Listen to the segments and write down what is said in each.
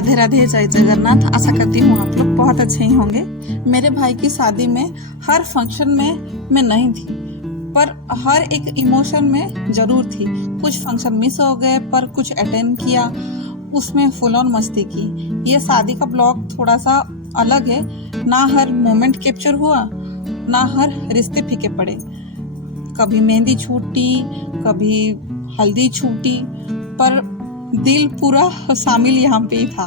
राधे राधे, जय जगन्नाथ। आशा करती हूँ आप लोग बहुत अच्छे ही होंगे। मेरे भाई की शादी में हर फंक्शन में मैं नहीं थी, पर हर एक इमोशन में जरूर थी। कुछ फंक्शन मिस हो गए पर कुछ अटेंड किया, उसमें फुल ऑन मस्ती की। ये शादी का ब्लॉग थोड़ा सा अलग है, ना हर मोमेंट कैप्चर हुआ, ना हर रिश्ते फीके पड़े। कभी मेहंदी छूटी, कभी हल्दी छूटी, पर दिल पूरा शामिल यहाँ पे ही था।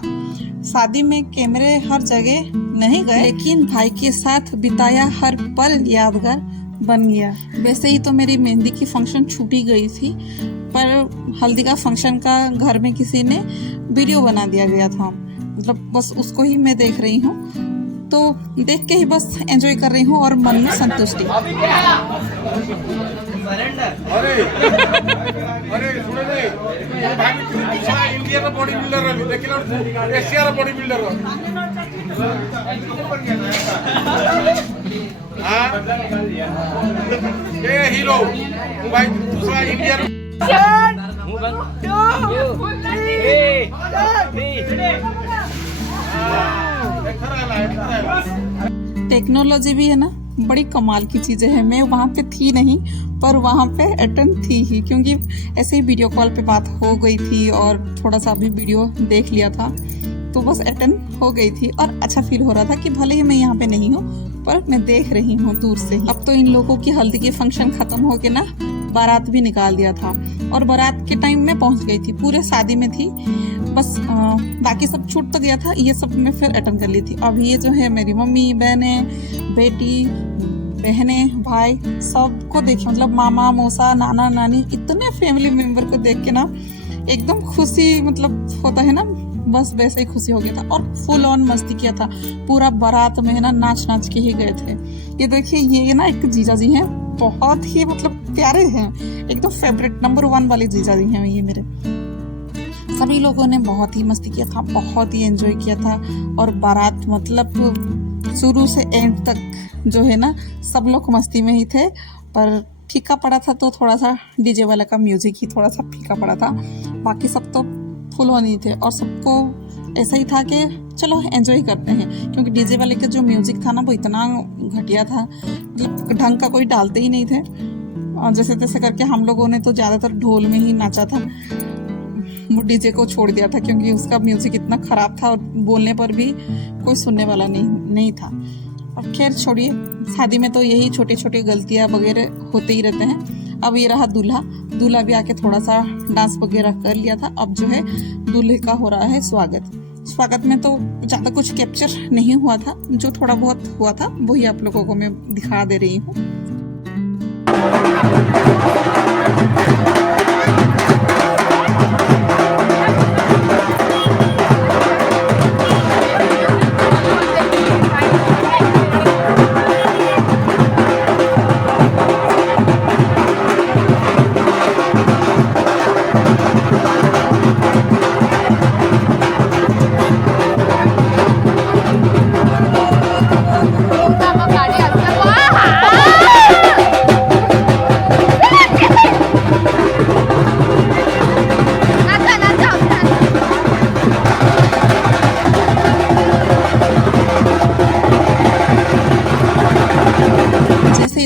शादी में कैमरे हर जगह नहीं गए, लेकिन भाई के साथ बिताया हर पल यादगार बन गया। वैसे ही तो मेरी मेहंदी की फंक्शन छूटी गई थी, पर हल्दी का फंक्शन का घर में किसी ने वीडियो बना दिया गया था। मतलब बस उसको ही मैं देख रही हूँ, तो देख के ही बस एंजॉय कर रही हूँ और मन में संतुष्टि। अरे सुने नहीं भाभी दूसरा इंडिया का बॉडी बिल्डर रही देखिए एशिया का बॉडी बिल्डर हाँ ये हीरो भाई दूसरा इंडिया टेक्नोलॉजी भी है ना, बड़ी कमाल की चीजें हैं। मैं वहाँ पे थी नहीं, पर वहाँ पे अटेंड थी ही, क्योंकि ऐसे ही वीडियो कॉल पे बात हो गई थी और थोड़ा सा भी वीडियो देख लिया था, तो बस अटेंड हो गई थी और अच्छा फील हो रहा था कि भले ही मैं यहाँ पे नहीं हूँ, पर मैं देख रही हूँ दूर से ही। अब तो इन लोगों की हल्दी की फंक्शन खत्म हो के ना बारात भी निकाल दिया था, और बारात के टाइम में पहुंच गई थी, पूरे शादी में थी। बस बाकी सब छूट तो गया था, ये सब मैं फिर अटेंड कर ली थी। अब ये जो है मेरी मम्मी, बहने, बेटी, बहने, भाई, सबको देखे, मतलब मामा, मौसा, नाना, नानी, इतने फैमिली मेंबर को देख के ना एकदम खुशी, मतलब होता है ना, बस वैसे ही खुशी हो गया था। और फुल ऑन मस्ती किया था पूरा बारात में, है ना, नाच नाच के ही गए थे। ये देखिए, ये ना एक जीजा जी हैं, बहुत ही मतलब प्यारे हैं, एकदम फेवरेट नंबर 1 वाले जीजा जी हैं ये मेरे। सभी लोगों ने बहुत ही मस्ती किया था, बहुत ही एंजॉय किया था। और बारात मतलब शुरू से एंड तक जो है ना, सब लोग मस्ती में ही थे। पर फीका पड़ा था तो थोड़ा सा डीजे वाला का म्यूजिक ही थोड़ा सा फीका पड़ा था, बाकी सब तो फुल ऑन ही थे। और सबको ऐसा ही था कि चलो एंजॉय करते हैं, क्योंकि डीजे वाले का जो म्यूजिक था ना, वो इतना घटिया था, ढंग का कोई डालते ही नहीं थे। और जैसे तैसे करके हम लोगों ने तो ज़्यादातर ढोल में ही नाचा था, डीजे को छोड़ दिया था, क्योंकि उसका म्यूजिक इतना खराब था और बोलने पर भी कोई सुनने वाला नहीं था। और खैर छोड़िए, शादी में तो यही छोटी छोटी गलतियां वगैरह होते ही रहते हैं। अब ये रहा दूल्हा, दूल्हा भी आके थोड़ा सा डांस वगैरह कर लिया था। अब जो है दूल्हे का हो रहा है स्वागत। स्वागत में तो ज़्यादा कुछ कैप्चर नहीं हुआ था, जो थोड़ा बहुत हुआ था वही आप लोगों को मैं दिखा दे रही हूँ।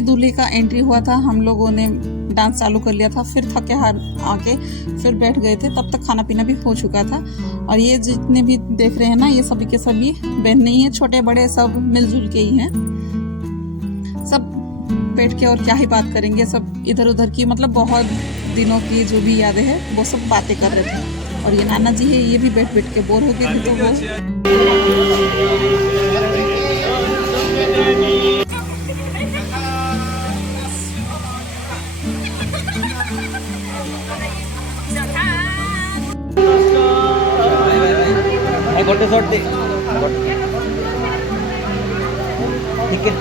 दूल्हे का एंट्री हुआ था, हम लोगों ने डांस चालू कर लिया था, फिर थके हार आके फिर बैठ गए थे। तब तक खाना पीना भी हो चुका था। और ये जितने भी देख रहे हैं ना, ये सभी के सभी बहन नहीं है, छोटे बड़े सब मिलजुल के ही हैं। सब बैठ के और क्या ही बात करेंगे, सब इधर उधर की, मतलब बहुत दिनों की जो भी यादें हैं वो सब बातें कर रहे थे। और ये नाना जी है, ये भी बैठ बैठ के बोर हो गए थे, तो वो गोटे शॉट दे टिकट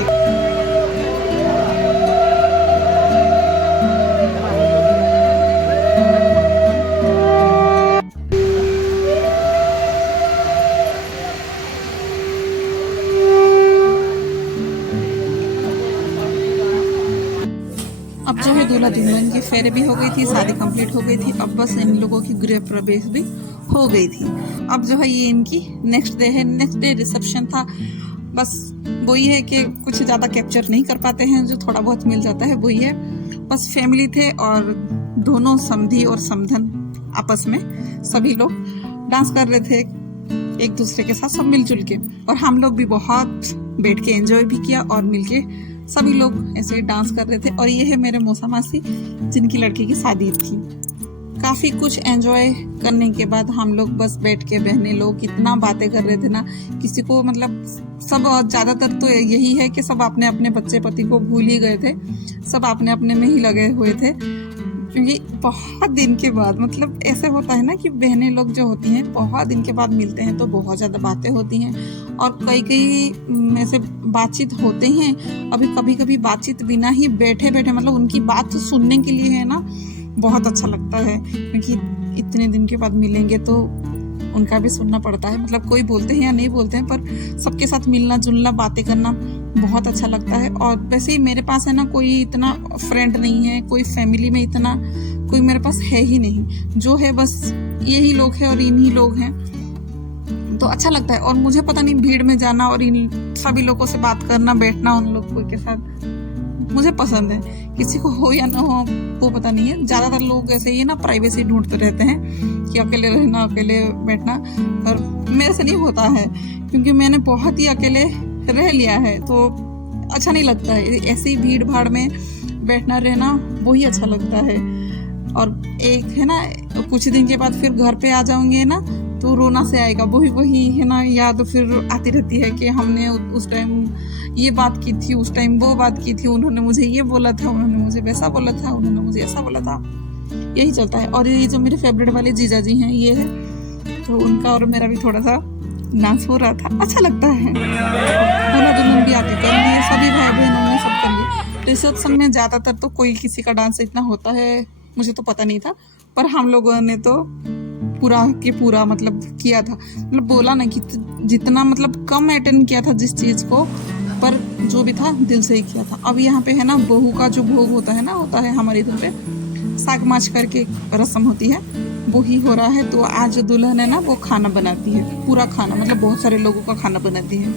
अब जो है दूल्हा दुल्हन की फेरे भी हो गई थी, शादी कंप्लीट हो गई थी। अब बस इन लोगों की गृह प्रवेश भी हो गई थी। अब जो है ये इनकी नेक्स्ट डे है। नेक्स्ट डे रिसेप्शन था। बस वही है कि कुछ ज़्यादा कैप्चर नहीं कर पाते हैं, जो थोड़ा बहुत मिल जाता है वही है। बस फैमिली थे और दोनों समधी और समधन आपस में सभी लोग डांस कर रहे थे एक दूसरे के साथ, सब मिलजुल के। और हम लोग भी बहुत बैठ के एंजॉय भी किया और मिलके सभी लोग ऐसे ही डांस कर रहे थे। और ये है मेरे मौसा मासी जिनकी लड़की की शादी थी। काफ़ी कुछ एंजॉय करने के बाद हम लोग बस बैठ के बहने लोग इतना बातें कर रहे थे ना, किसी को मतलब सब ज़्यादातर तो यही है कि सब अपने अपने बच्चे पति को भूल ही गए थे, सब अपने अपने में ही लगे हुए थे। क्योंकि बहुत दिन के बाद मतलब ऐसे होता है ना कि बहनें लोग जो होती हैं बहुत दिन के बाद मिलते हैं तो बहुत ज़्यादा बातें होती हैं और कई ऐसे बातचीत होते हैं। अभी कभी कभी बातचीत बिना ही बैठे बैठे मतलब उनकी बात सुनने के लिए है ना बहुत अच्छा लगता है, क्योंकि इतने दिन के बाद मिलेंगे तो उनका भी सुनना पड़ता है। मतलब कोई बोलते हैं या नहीं बोलते हैं, पर सबके साथ मिलना जुलना बातें करना बहुत अच्छा लगता है। और वैसे ही मेरे पास है ना कोई इतना फ्रेंड नहीं है, कोई फैमिली में इतना कोई मेरे पास है ही नहीं। जो है बस यही लोग हैं और इन्हीं लोग हैं, तो अच्छा लगता है। और मुझे पता नहीं भीड़ में जाना और इन सभी लोगों से बात करना, बैठना उन लोगों के साथ मुझे पसंद है। किसी को हो या ना हो वो पता नहीं है। ज़्यादातर लोग ऐसे ही ना प्राइवेसी ढूंढते रहते हैं कि अकेले रहना, अकेले बैठना, और मेरे से नहीं होता है क्योंकि मैंने बहुत ही अकेले रह लिया है, तो अच्छा नहीं लगता है। ऐसे ही भीड़ भाड़ में बैठना रहना वही अच्छा लगता है। और एक है ना कुछ दिन के बाद फिर घर पे आ जाऊंगे ना तो रोना से आएगा, वही है ना याद फिर आती रहती है कि हमने उस टाइम ये बात की थी, उस टाइम वो बात की थी, उन्होंने मुझे ये बोला था, उन्होंने मुझे वैसा बोला था, उन्होंने मुझे ऐसा बोला था, यही चलता है। और ये जो मेरे फेवरेट वाले जीजा जी हैं ये है, तो उनका और मेरा भी थोड़ा सा डांस हो रहा था, अच्छा लगता है। दूल्हा दुल्हन भी आके कर लिए, सभी भाई बहनों ने सब कर लिए। रिसेप्शन में ज़्यादातर तो कोई किसी का डांस इतना होता है मुझे तो पता नहीं था, पर हम लोगों ने तो पूरा के पूरा मतलब किया था। मतलब बोला ना कि जितना मतलब कम अटेंड किया था जिस चीज़ को, पर जो भी था दिल से ही किया था। अब यहाँ पे है ना बहू का जो भोग होता है हमारे इधर पे साग माछ करके रस्म होती है, वो ही हो रहा है। तो आज दुल्हन है ना वो खाना बनाती है, पूरा खाना मतलब बहुत सारे लोगों का खाना बनाती है।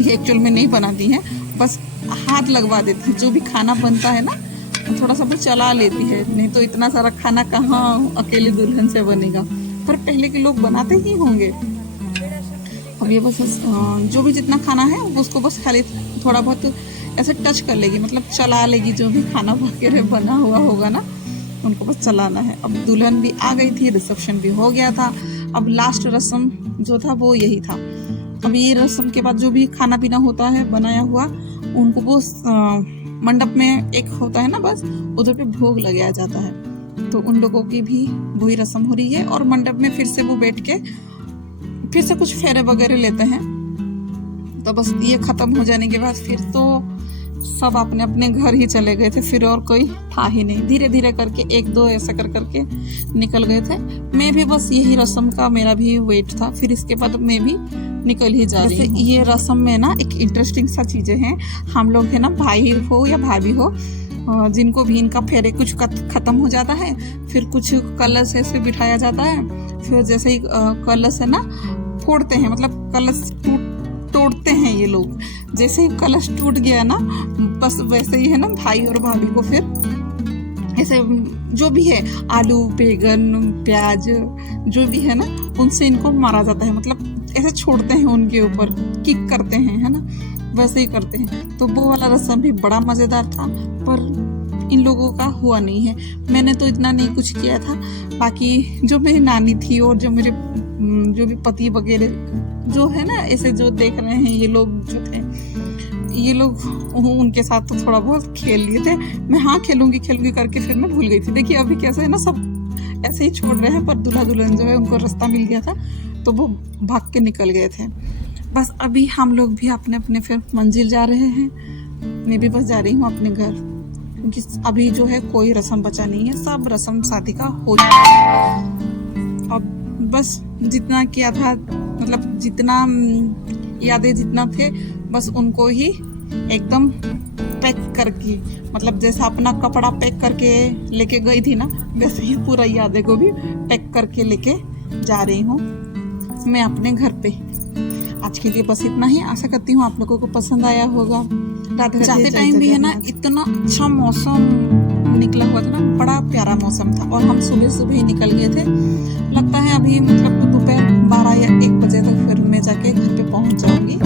ये एक्चुअल में नहीं बनाती है, बस हाथ लगवा देती है। जो भी खाना बनता है ना थोड़ा सा वो चला लेती है, नहीं तो इतना सारा खाना कहाँ अकेले दुल्हन से बनेगा। पर पहले के लोग बनाते ही होंगे। अब ये बस जो भी जितना खाना है उसको बस खाली थोड़ा बहुत ऐसे टच कर लेगी, मतलब चला लेगी। जो भी खाना वगैरह बना हुआ होगा ना उनको बस चलाना है। अब दुल्हन भी आ गई थी, रिसेप्शन भी हो गया था। अब लास्ट रस्म जो था वो यही था। अब ये रस्म के बाद जो भी खाना पीना होता है बनाया हुआ, उनको वो मंडप में एक होता है ना बस उधर पे भोग लगाया जाता है। तो उन लोगों की भी वही रस्म हो रही है। और मंडप में फिर से वो बैठ के फिर से कुछ फेरे वगैरह लेते हैं। तो बस ये खत्म हो जाने के बाद फिर तो सब अपने अपने घर ही चले गए थे, फिर और कोई था ही नहीं। धीरे धीरे करके एक दो ऐसा कर करके निकल गए थे। मैं भी बस यही रस्म का मेरा भी वेट था, फिर इसके बाद मैं भी निकल ही जा रही हूँ। ये रस्म में ना एक इंटरेस्टिंग सा चीजें हैं। हम लोग है ना भाई हो या भाभी हो, जिनको भी इनका फेरे कुछ खत्म हो जाता है, फिर कुछ कलश ऐसे बिठाया जाता है। फिर जैसे ही कलश है ना फोड़ते हैं, मतलब कलश तोड़ते हैं ये लोग। जैसे ही कलश टूट गया ना बस वैसे ही है ना भाई और भाभी को फिर ऐसे जो भी है आलू बैगन प्याज जो भी है ना उनसे इनको मारा जाता है। मतलब ऐसे छोड़ते हैं उनके ऊपर, किक करते हैं, है ना, वैसे ही करते हैं। तो वो वाला रस्म भी बड़ा मज़ेदार था, पर इन लोगों का हुआ नहीं है। मैंने तो इतना नहीं कुछ किया था। बाकी जो मेरी नानी थी और जो मेरे जो भी पति वगैरह जो है ना ऐसे जो देख रहे हैं ये लोग जो थे, ये लोग उनके साथ तो थोड़ा बहुत खेल लिए थे। मैं हाँ खेलूंगी करके फिर मैं भूल गई थी। देखिए अभी कैसे है ना सब ऐसे ही छोड़ रहे हैं, पर दूल्हा दुल्हन जो है उनको रास्ता मिल गया था तो वो भाग के निकल गए थे। बस अभी हम लोग भी अपने अपने फिर मंजिल जा रहे हैं। मैं भी बस जा रही हूँ अपने घर, क्योंकि अभी जो है कोई रस्म बचा नहीं है, सब रस्म शादी का हो चुका है। अब बस जितना किया था, मतलब जितना यादें जितना थे बस उनको ही एकदम पैक करके, मतलब जैसा अपना कपड़ा पैक करके लेके गई थी ना, वैसे ही पूरा यादें को भी पैक करके लेके जा रही हूँ मैं अपने घर पे। आज के लिए बस इतना ही। आशा करती हूँ आप लोगों को पसंद आया होगा। जाते टाइम भी है ना इतना अच्छा मौसम निकला हुआ था ना, बड़ा प्यारा मौसम था। और हम सुबह सुबह ही निकल गए थे। लगता है अभी मतलब दोपहर 12 या 1 बजे तक फिर मैं जाके घर पे पहुंच जाऊंगी।